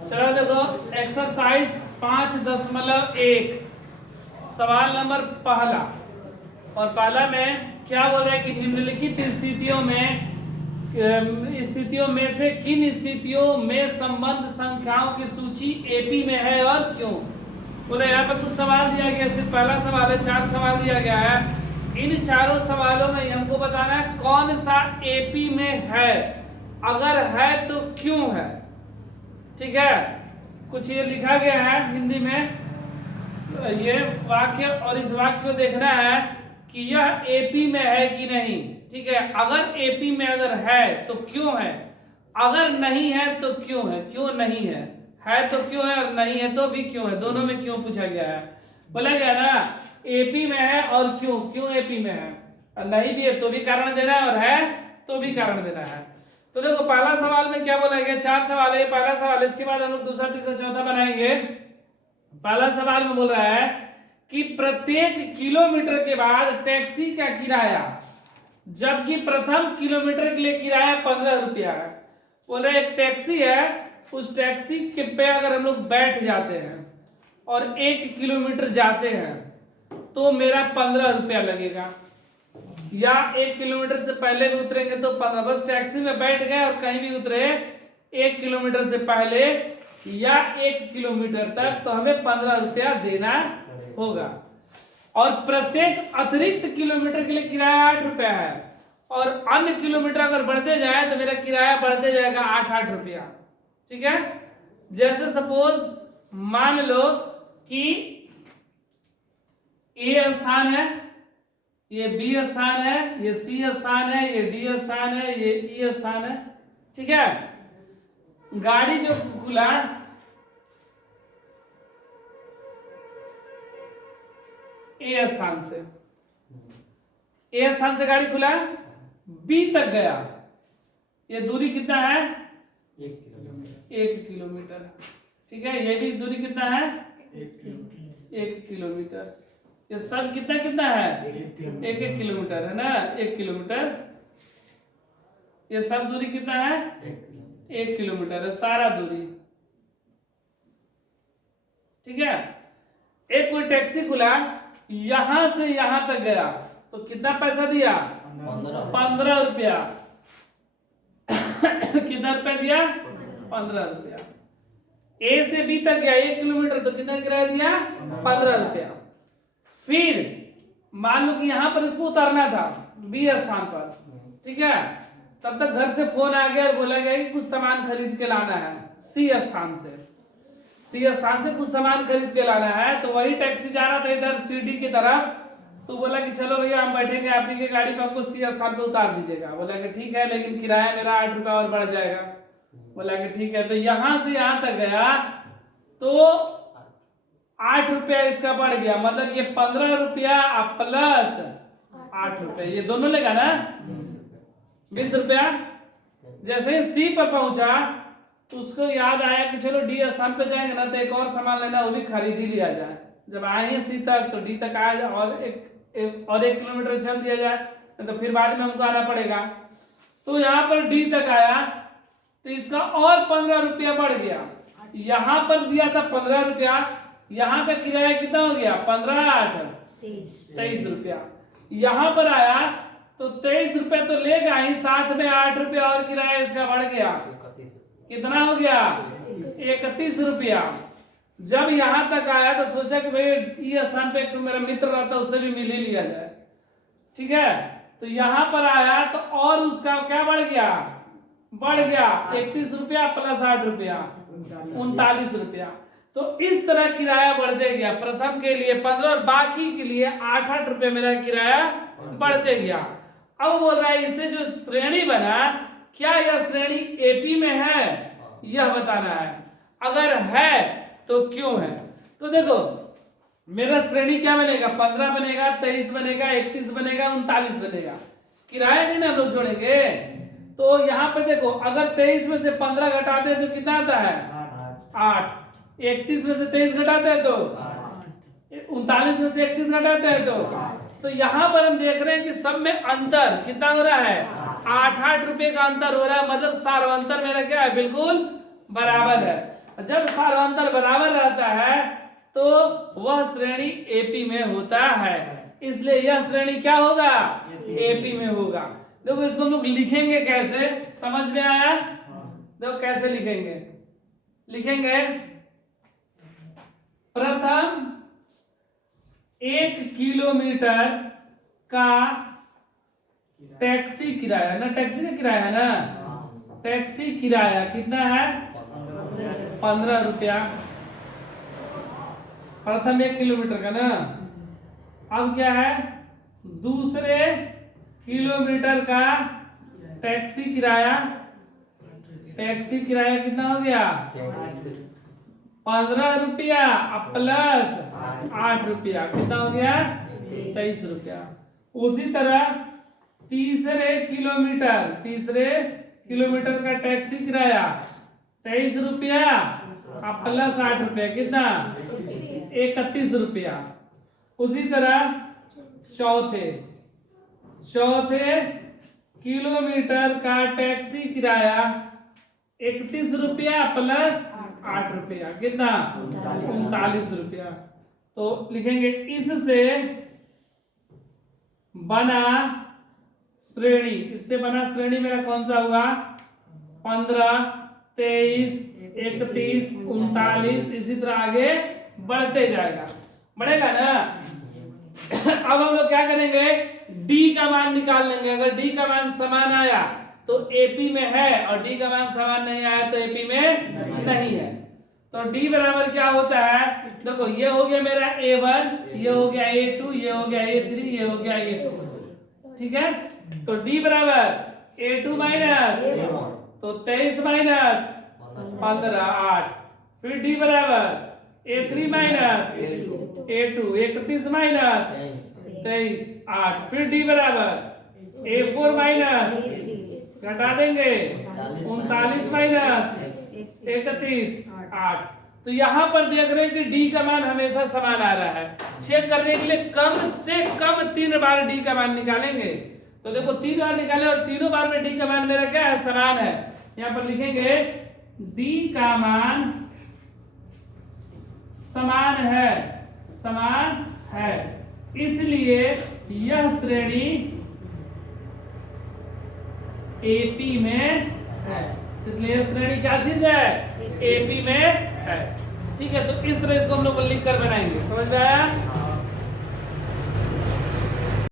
चलो देखो एक्सरसाइज 5.1 सवाल नंबर पहला। और पहला में क्या बोला है कि निम्नलिखित स्थितियों में से किन स्थितियों में संबंध संख्याओं की सूची एपी में है और क्यों। बोला यहाँ पर कुछ सवाल दिया गया, सिर्फ पहला सवाल है, 4 सवाल दिया गया है। इन चारों सवालों में हमको बताना है कौन सा एपी में है, अगर है तो क्यों है। ठीक है, कुछ ये लिखा गया है हिंदी में ये वाक्य, और इस वाक्य को देखना है कि यह एपी में है कि नहीं। ठीक है, अगर एपी में अगर है तो क्यों है, अगर नहीं है तो क्यों है, क्यों नहीं है तो क्यों है और नहीं है तो भी क्यों है, दोनों में क्यों पूछा गया है। बोला गया ना एपी में है और क्यों, क्यों एपी में है, और नहीं भी है तो भी कारण देना है, और है तो भी कारण देना है। तो देखो पहला सवाल में क्या बोला गया, 4 सवाल है, पहला सवाल है, इसके बाद हम लोग दूसरा तीसरा चौथा बनाएंगे। पहला सवाल में बोल रहा है कि प्रत्येक किलोमीटर के बाद टैक्सी का किराया, जबकि प्रथम किलोमीटर के लिए किराया 15 रुपया है। बोल रहे एक टैक्सी है, उस टैक्सी के पे अगर हम लोग बैठ जाते हैं और 1 किलोमीटर जाते हैं तो मेरा 15 रुपया लगेगा, या 1 किलोमीटर से पहले भी उतरेंगे तो 15, बस टैक्सी में बैठ गए और कहीं भी उतरे 1 किलोमीटर से पहले या 1 किलोमीटर तक तो हमें 15 रुपया देना होगा। और प्रत्येक अतिरिक्त किलोमीटर के लिए किराया 8 रुपया है, और अन्य किलोमीटर अगर बढ़ते जाए तो मेरा किराया बढ़ते जाएगा 8 रुपया। ठीक है, जैसे सपोज मान लो कि ए स्थान है, ये बी स्थान है, ये सी स्थान है, ये डी स्थान है, ये ई स्थान है। ठीक है, गाड़ी जो खुला ए स्थान से, ए स्थान से गाड़ी खुला बी तक गया, ये दूरी कितना है 1 किलोमीटर। ठीक है, ये भी दूरी कितना है 1 किलोमीटर। ये सब कितना कितना है 1 किलोमीटर है ना, 1 किलोमीटर। ये सब दूरी कितना है 1 किलोमीटर है सारा दूरी। ठीक है, एक कोई टैक्सी खुला यहां से यहां तक गया तो कितना पैसा दिया 15 रुपया। कितना रुपया दिया 15 रुपया। ए से बी तक गया 1 किलोमीटर तो कितना किराया दिया 15 रुपया। फिर मान लो कि यहां पर इसको उतारना था बी स्थान पर। ठीक है, तब तक घर से फोन आ गया और बोला गया कि कुछ सामान खरीद के लाना है सी स्थान से, सी स्थान से कुछ सामान खरीद के लाना है। तो वही टैक्सी जा रहा था इधर सीडी की तरफ, तो बोला कि चलो भैया हम बैठेंगे आपकी की गाड़ी पर, आपको सी स्थान पे उतार दीजिएगा। बोला कि ठीक है, लेकिन किराया मेरा 8 रुपया और बढ़ जाएगा। बोला कि ठीक है, तो यहां से यहां तक गया तो 8 रुपया इसका बढ़ गया, मतलब ये 15 रुपया प्लस 8 रुपया, ये दोनों लेगा ना 20 रुपया। जैसे ही सी पर पहुंचा तो उसको याद आया कि चलो डी स्थान पे जाएंगे ना तो एक और सामान लेना, वो भी खरीद ही लिया जाए। जब आए सी तक तो डी तक आया और एक किलोमीटर चल दिया जाए, तो फिर बाद में हमको आना पड़ेगा। तो यहाँ पर डी तक आया तो इसका और 15 रुपया बढ़ गया। यहाँ पर दिया था 15 रुपया, यहाँ का किराया कितना हो गया 15 8 23 रुपया। यहाँ पर आया तो 23 रुपया तो लेगा ही, साथ में 8 रुपया और किराया इसका बढ़ गया, कितना हो गया 31 रुपया। जब यहां तक आया तो सोचा कि भाई ये स्थान पे एक तो मेरा मित्र रहता उससे भी मिल ही लिया जाए। ठीक है, तो यहां पर आया तो और उसका क्या बढ़ गया 31 रुपया प्लस 8 रुपया 39 रुपया। तो इस तरह किराया बढ़ते गया, प्रथम के लिए 15 और बाकी के लिए 8 रुपये मेरा किराया बढ़ते गया। अब बोल रहा है इससे जो श्रेणी बना, क्या यह श्रेणी एपी में है यह बताना है, अगर है तो क्यों है। तो देखो मेरा श्रेणी क्या बनेगा 15 बनेगा, 23 बनेगा, 31 बनेगा, 39 बनेगा। किराया भी ना हम लोग छोड़ेंगे। तो यहाँ पे देखो अगर 23 में से 15 घटाते हैं तो कितना आता है 8, 31 में से 23 घटाते हैं तो 39 में से 31 घटाते हैं तो यहाँ पर हम देख रहे हैं कि सब में अंतर कितना हो रहा है 8 रुपए का अंतर हो रहा है। मतलब सार्वंतर मेरा क्या है बिल्कुल बराबर है। जब सार्वंतर बराबर रहता है तो वह श्रेणी एपी में होता है, इसलिए यह श्रेणी क्या होगा, एपी में होगा। देखो इसको हम लोग लिखेंगे कैसे, समझ में आया? देखो कैसे लिखेंगे, लिखेंगे प्रथम 1 किलोमीटर का टैक्सी किराया ना, टैक्सी का किराया है ना, टैक्सी किराया कितना है, 15 रुपया प्रथम 1 किलोमीटर का ना। अब क्या है, दूसरे किलोमीटर का टैक्सी किराया, टैक्सी किराया कितना हो गया, 15 रुपया प्लस 8 रुपया कितना हो गया, 23 रुपया। उसी तरह तीसरे किलोमीटर का टैक्सी किराया 23 रुपया प्लस 8 रुपया कितना, 31 रुपया। उसी तरह चौथे किलोमीटर का टैक्सी किराया 31 रुपया प्लस 8 रुपया कितना, 39 रुपया। तो लिखेंगे इससे बना श्रेणी, इससे बना श्रेणी मेरा कौन सा हुआ, 15, 23, 31, 39, इसी तरह आगे बढ़ते जाएगा, बढ़ेगा ना। अब हम लोग क्या करेंगे, डी का मान निकाल लेंगे। अगर डी का मान समान आया तो एपी में है, और डी का मान समान नहीं आया तो एपी में नहीं है। तो डी बराबर क्या होता है, देखो ये हो गया मेरा A1, ये हो गया A2, ये हो गया A3, ये हो गया A4, ठीक है। तो डी बराबर A2 माइनस, तो 23 माइनस 15 8, फिर डी बराबर A3 माइनस A2 31 माइनस 23 8, फिर डी बराबर A4 माइनस, घटा देंगे 39 माइनस 31 8। तो यहाँ पर देख रहे हैं कि डी का मान हमेशा समान आ रहा है। चेक करने के लिए कम से कम 3 बार डी का मान निकालेंगे। तो देखो 3 बार निकाले और तीनों बार में डी का मान मेरा क्या है, समान है। यहाँ पर लिखेंगे डी का मान समान है, इसलिए यह श्रेणी एपी में है, इसलिए यह श्रेणी क्या चीज है, एपी में है। ठीक है, तो इस तरह इसको हम लोग लिख कर बनाएंगे। समझ में आया?